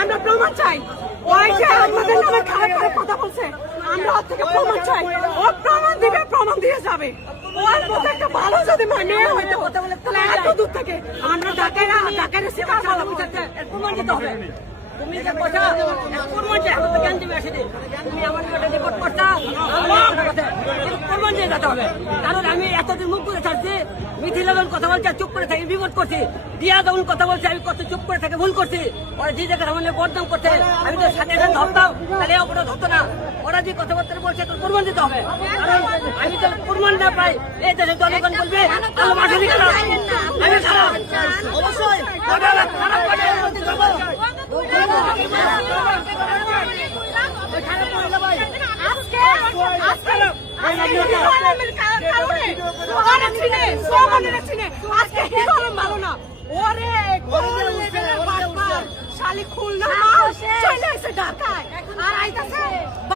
আমরা প্রমাণ চাই। ওই যে আমাদের নামে খারাপ খারাপ কথা বলছে, আমরা ওর থেকে প্রমাণ চাই। ও প্রমাণ দিবে, প্রমাণ দিয়ে যাবে। ওর মতো একটা ভালো যদি মেয়ে হইতে তাহলে এত দূর থেকে আমরা ঢাকায় শিকার প্রমাণ দিতে হবে। তুমি যে কথা প্রমাণ চাই, আমার তো জ্ঞান দেবে আসে তুমি আমার রিপোর্ট করতা প্রমাণ দিয়ে যেতে হবে। কারণ আমি এতদিন মুখ করে থাকছি, মিথিলাগন কথা বলছে চুপ করে থাকি, বিপদ করছি। দিয়া যখন কথা বলছে আমি কত চুপ করে থাকে ভুল করছি। ওরা যে জায়গায় আমার বদনাম করছে, আমি তো সাথে সাথে ধরতাম, তাহলে ওরা ধরতো না। ওরা যে কথাবার্তা বলছে তো প্রমাণ দিতে হবে। কারণ আমি তো প্রমাণ না পাই, এই দেশের জনগণ বলবে আমি খারাপ। অবশ্যই শালি খুলনা চলে এসে ঢাকায় আর আইতাছে।